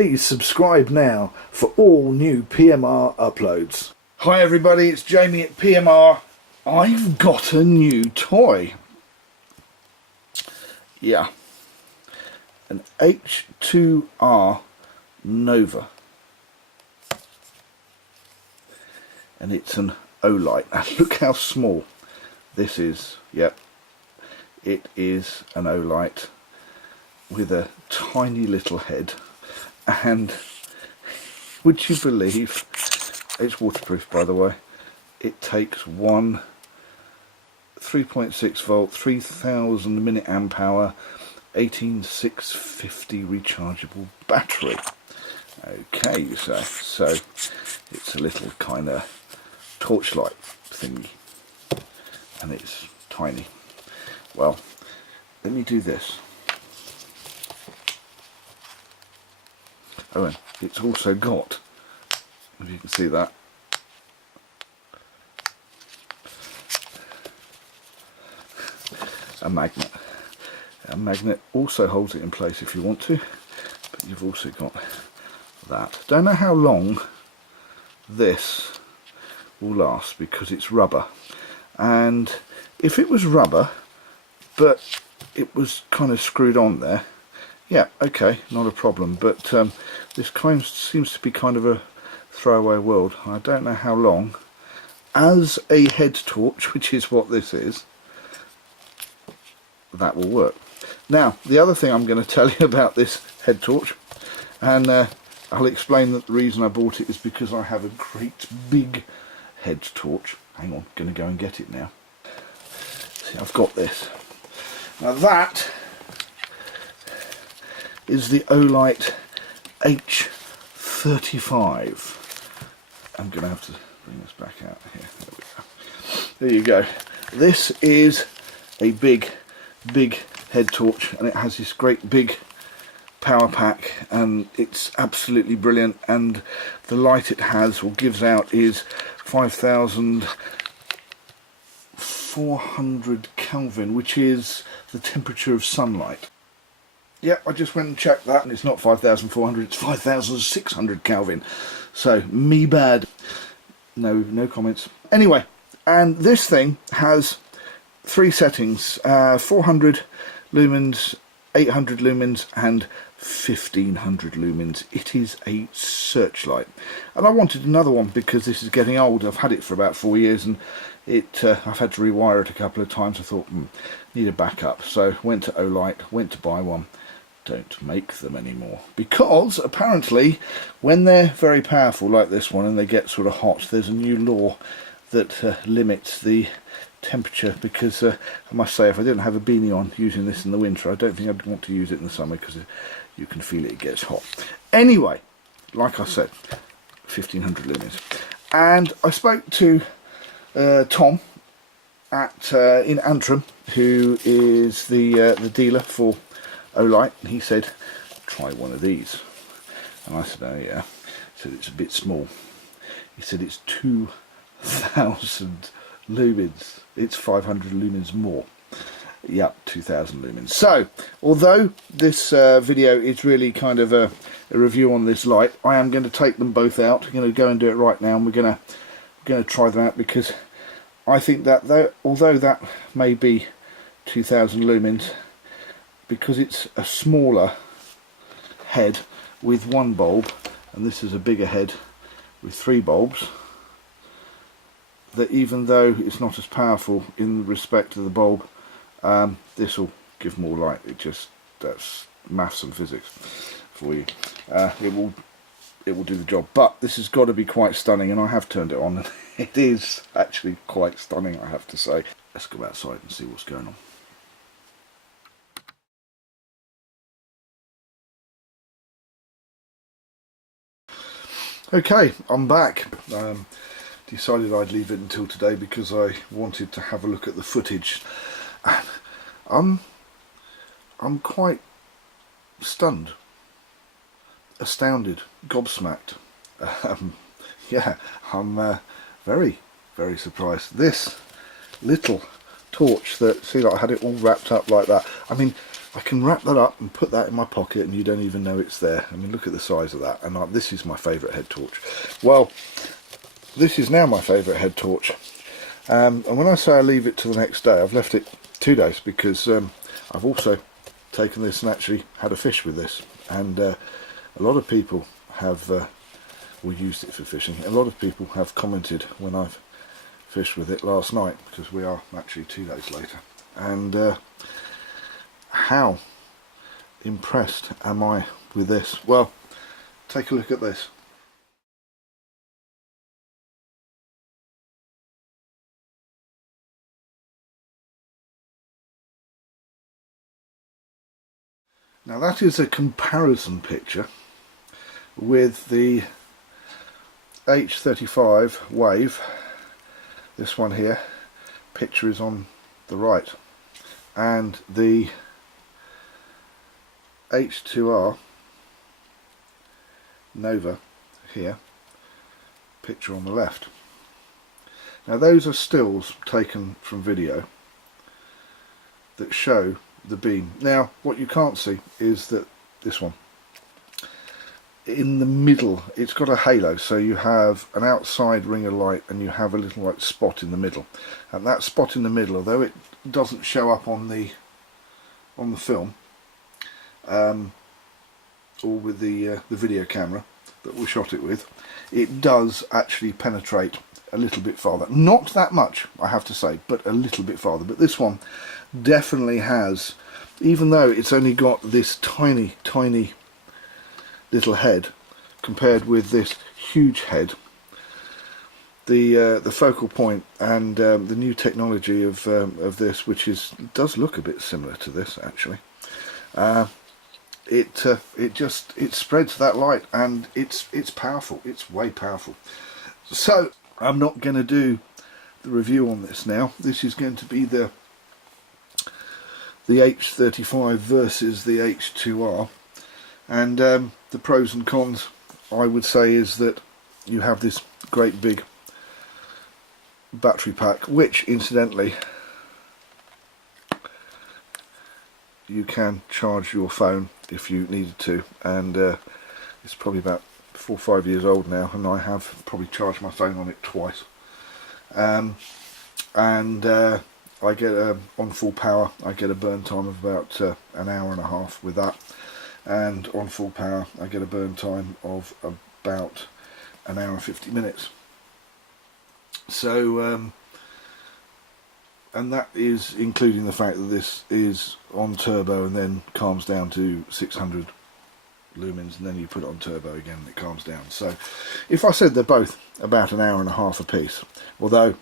Please subscribe now for all new PMR uploads. Hi everybody, it's Jamie at PMR. I've got a new toy. Yeah, an H2R Nova. And it's an Olight. Now look how small this is. Yep, it is an Olight with a tiny little head. And would you believe, it's waterproof by the way, it takes one 3.6 volt 3000 milliamp hour 18650 rechargeable battery. Okay, so it's a little kind of torchlight thingy, and it's tiny. Well, let me do this. Oh, and it's also got, if you can see that, a magnet. A magnet also holds it in place if you want to, but you've also got that. Don't know how long this will last because it's rubber, and if it was rubber but it was kind of screwed on there, yeah, okay, not a problem, but this kind of seems to be kind of a throwaway world. I don't know how long. As a head torch, which is what this is, that will work. Now, the other thing I'm going to tell you about this head torch, and I'll explain that the reason I bought it is because I have a great big head torch. Hang on, going to go and get it now. See, I've got this. Now that is the Olight H35. I'm going to have to bring this back out here. There we go. There you go. This is a big head torch, and it has this great big power pack, and it's absolutely brilliant, and the light it has or gives out is 5400 Kelvin, which is the temperature of sunlight. Yeah, I just went and checked that, and it's not 5400, it's 5600 Kelvin. So, me bad. No comments. Anyway, and this thing has three settings, 400 lumens, 800 lumens and 1500 lumens. It is a searchlight, and I wanted another one because this is getting old. I've had it for about 4 years, and I've had to rewire it a couple of times. I thought, need a backup, so went to Olight, went to buy one. Don't make them anymore, because apparently when they're very powerful like this one and they get sort of hot, there's a new law that limits the temperature, because I must say, if I didn't have a beanie on using this in the winter, I don't think I'd want to use it in the summer, because you can feel it gets hot. Anyway, like I said, 1500 lumens, and I spoke to Tom at in Antrim, who is the dealer for Olight, and he said, try one of these. And I said, oh yeah. He said, it's a bit small. He said, it's 2000 lumens. It's 500 lumens more. Yep, 2000 lumens. So, although this video is really kind of a review on this light, I am going to take them both out. I'm going to go and do it right now, and we're going to try them out, because I think that although that may be 2000 lumens, because it's a smaller head with one bulb, and this is a bigger head with three bulbs, that even though it's not as powerful in respect to the bulb, this will give more light. That's maths and physics for you. It will do the job, but this has got to be quite stunning, and I have turned it on, and it is actually quite stunning, I have to say. Let's go outside and see what's going on. Okay, I'm back. Decided I'd leave it until today because I wanted to have a look at the footage. I'm quite stunned, astounded, gobsmacked. Yeah, I'm very surprised. This little torch that, see, like, I had it all wrapped up like that. I mean, I can wrap that up and put that in my pocket and you don't even know it's there. I mean, look at the size of that. And this is my favourite head torch. Well, this is now my favourite head torch. And when I say I leave it till the next day, I've left it 2 days because I've also taken this and actually had a fish with this. And a lot of people have used it for fishing. A lot of people have commented when I've fished with it last night, because we are actually 2 days later. And how impressed am I with this? Well, take a look at this. Now that is a comparison picture with the H35 Wave. This one here, picture is on the right, and the H2R Nova here, picture on the left. Now those are stills taken from video that show the beam. Now what you can't see is that this one, in the middle, it's got a halo, so you have an outside ring of light and you have a little white spot in the middle, and that spot in the middle, although it doesn't show up on the film or with the video camera that we shot it with, it does actually penetrate a little bit farther. Not that much, I have to say, but a little bit farther. But this one definitely has, even though it's only got this tiny little head compared with this huge head, the focal point and the new technology of this, which does look a bit similar to this actually, it spreads that light, and it's powerful. It's way powerful. So I'm not going to do the review on this now. This is going to be the H35 versus the H2R, and the pros and cons, I would say, is that you have this great big battery pack, which incidentally you can charge your phone if you needed to, and it's probably about 4 or 5 years old now, and I have probably charged my phone on it twice. I get on full power, I get a burn time of about an hour and a half with that, and on full power I get a burn time of about an hour and 50 minutes. So and that is including the fact that this is on turbo and then calms down to 600 lumens, and then you put it on turbo again and it calms down. So if I said they're both about an hour and a half a piece, although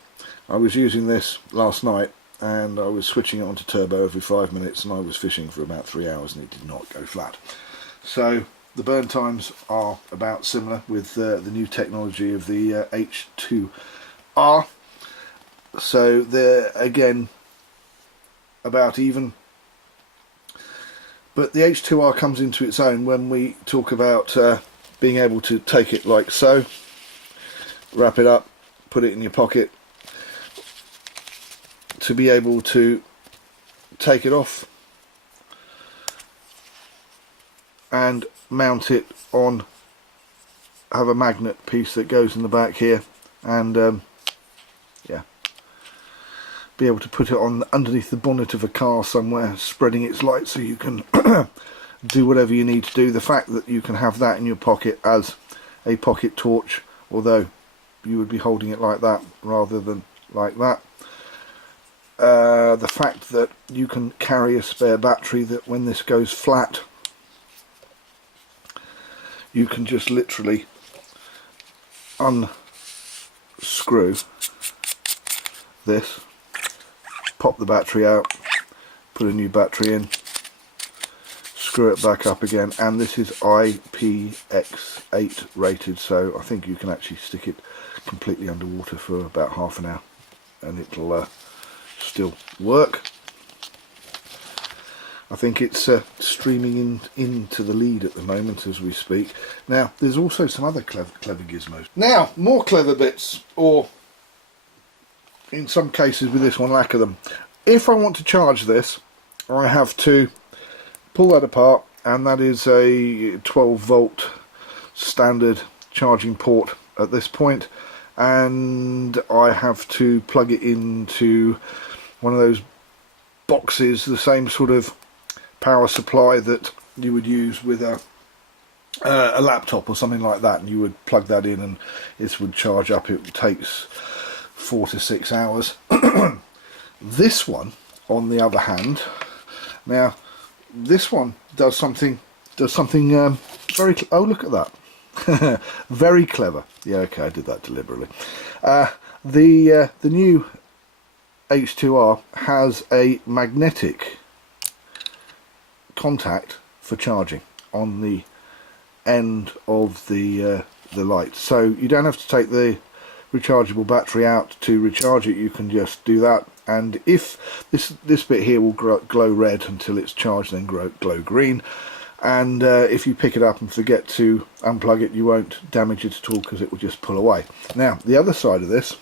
I was using this last night and I was switching it onto turbo every 5 minutes, and I was fishing for about 3 hours and it did not go flat. So the burn times are about similar with the new technology of the H2R. So they're again about even, but the H2R comes into its own when we talk about being able to take it like so, wrap it up, put it in your pocket, to be able to take it off and mount it on, have a magnet piece that goes in the back here, and yeah, be able to put it on underneath the bonnet of a car somewhere, spreading its light so you can do whatever you need to do. The fact that you can have that in your pocket as a pocket torch, although you would be holding it like that rather than like that. The fact that you can carry a spare battery, that when this goes flat you can just literally unscrew this, pop the battery out, put a new battery in, screw it back up again, and this is IPX8 rated, so I think you can actually stick it completely underwater for about half an hour and it'll still work. I think it's streaming into the lead at the moment as we speak. Now there's also some other clever gizmos. Now more clever bits, or in some cases with this one, lack of them. If I want to charge this, I have to pull that apart, and that is a 12 volt standard charging port at this point, and I have to plug it into one of those boxes, the same sort of power supply that you would use with a laptop or something like that, and you would plug that in and this would charge up. It takes 4 to 6 hours. This one, on the other hand, now this one does something very oh, look at that. Very clever. Yeah, okay, I did that deliberately. The new H2R has a magnetic contact for charging on the end of the light, so you don't have to take the rechargeable battery out to recharge it. You can just do that, and if this bit here will glow red until it's charged, then glow green, and if you pick it up and forget to unplug it, you won't damage it at all because it will just pull away. Now the other side of this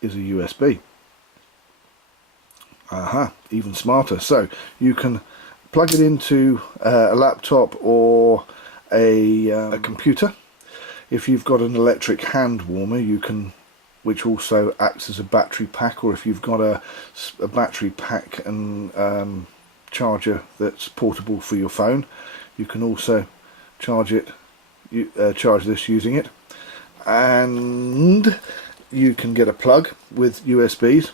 is a USB. Even smarter. So you can plug it into a laptop or a computer. If you've got an electric hand warmer, you can, which also acts as a battery pack, or if you've got a battery pack and charger that's portable for your phone, you can also charge it. Charge this using it, and you can get a plug with USBs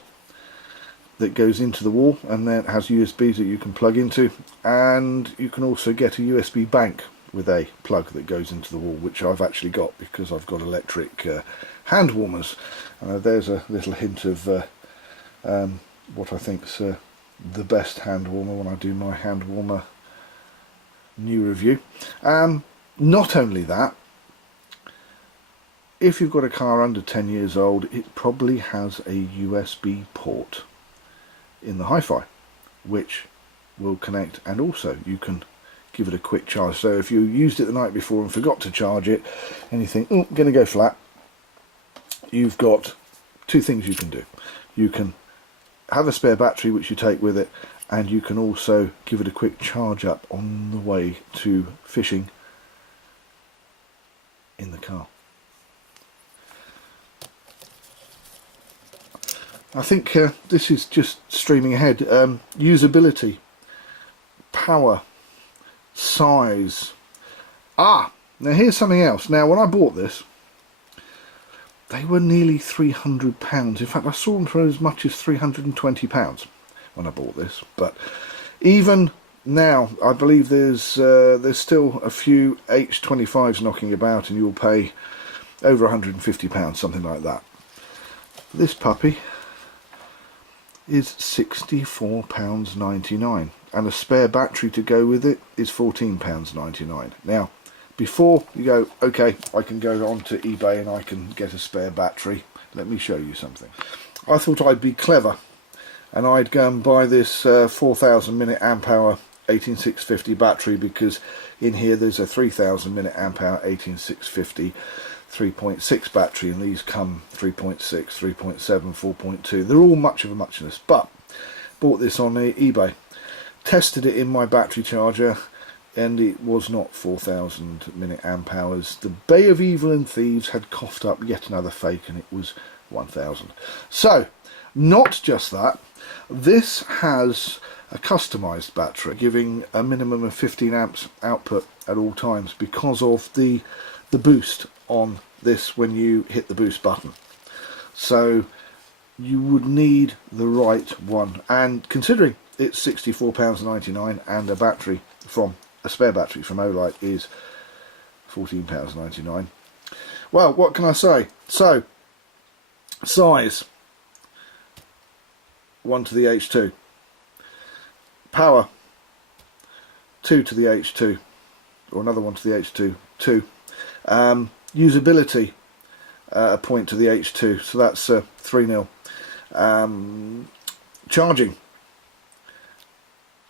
that goes into the wall, and then it has USBs that you can plug into, and you can also get a USB bank with a plug that goes into the wall, which I've actually got because I've got electric hand warmers. There's a little hint of what I think's the best hand warmer when I do my hand warmer new review. Not only that, if you've got a car under 10 years old, it probably has a USB port in the hi-fi, which will connect, and also you can give it a quick charge. So if you used it the night before and forgot to charge it and you think, oh, I'm going to go flat, you've got two things you can do. You can have a spare battery which you take with it, and you can also give it a quick charge up on the way to fishing in the car. I think this is just streaming ahead. Usability, power, size. Now here's something else. Now when I bought this, they were nearly £300. In fact, I saw them for as much as £320 when I bought this. But even now, I believe there's still a few H25s knocking about, and you'll pay over £150, something like that. This puppy is £64.99, and a spare battery to go with it is £14.99. Now, before you go, okay, I can go on to eBay and I can get a spare battery, let me show you something. I thought I'd be clever, and I'd go and buy this 4000 mAh 18650 battery, because in here there's a 3000 mAh 18650 3.6 battery, and these come 3.6, 3.7, 4.2. They're all much of a muchness, but bought this on eBay, tested it in my battery charger, and it was not 4000 mAh. The Bay of Evil and Thieves had coughed up yet another fake, and it was 1000. So, not just that, this has a customized battery giving a minimum of 15 amps output at all times because of the boost on this when you hit the boost button. So you would need the right one, and considering it's £64.99 and a battery from a spare battery from Olight is £14.99, well, what can I say? So size, 1 to the H2, power, 2 to the H2, or another 1 to the H2, 2. Usability, a point to the H2, so that's 3-0. Charging,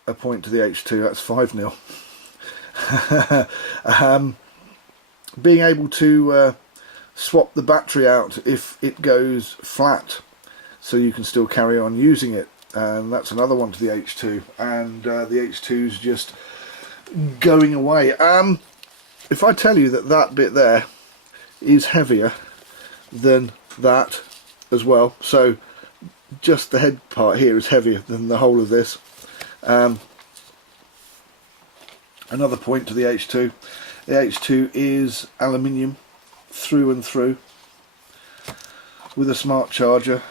a point to the H2, that's 5-0. Being able to swap the battery out if it goes flat, so you can still carry on using it, and that's another one to the H2, and the H2's just going away. If I tell you that that bit there is heavier than that as well, so just the head part here is heavier than the whole of this. Another point to the H2. The H2 is aluminium through and through with a smart charger.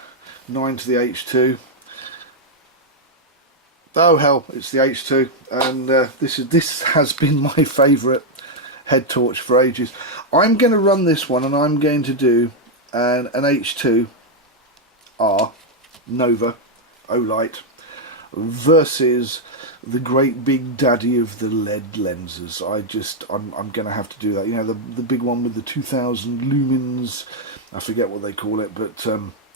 9 to the H2. Oh hell, it's the H2, and this has been my favourite head torch for ages. I'm going to run this one, and I'm going to do an H2R Nova Olight versus the great big daddy of the lead lenses. I'm going to have to do that. You know, the big one with the 2000 lumens. I forget what they call it, but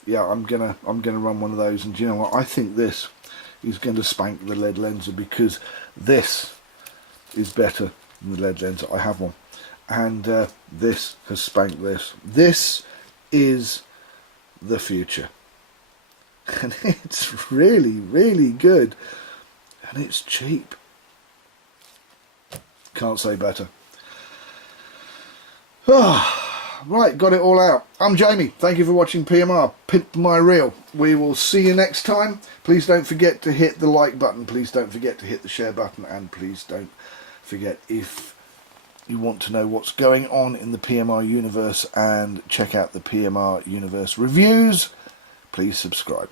yeah, I'm gonna run one of those. And do you know what? I think this is going to spank the lead lenser, because this is better than the lead lenser. I have one, and this has spanked this. This is the future, and it's really, really good, and it's cheap. Can't say better. Right, got it all out. I'm Jamie. Thank you for watching PMR. Pimp My Reel. We will see you next time. Please don't forget to hit the like button. Please don't forget to hit the share button. And please don't forget, if you want to know what's going on in the PMR universe and check out the PMR universe reviews, please subscribe.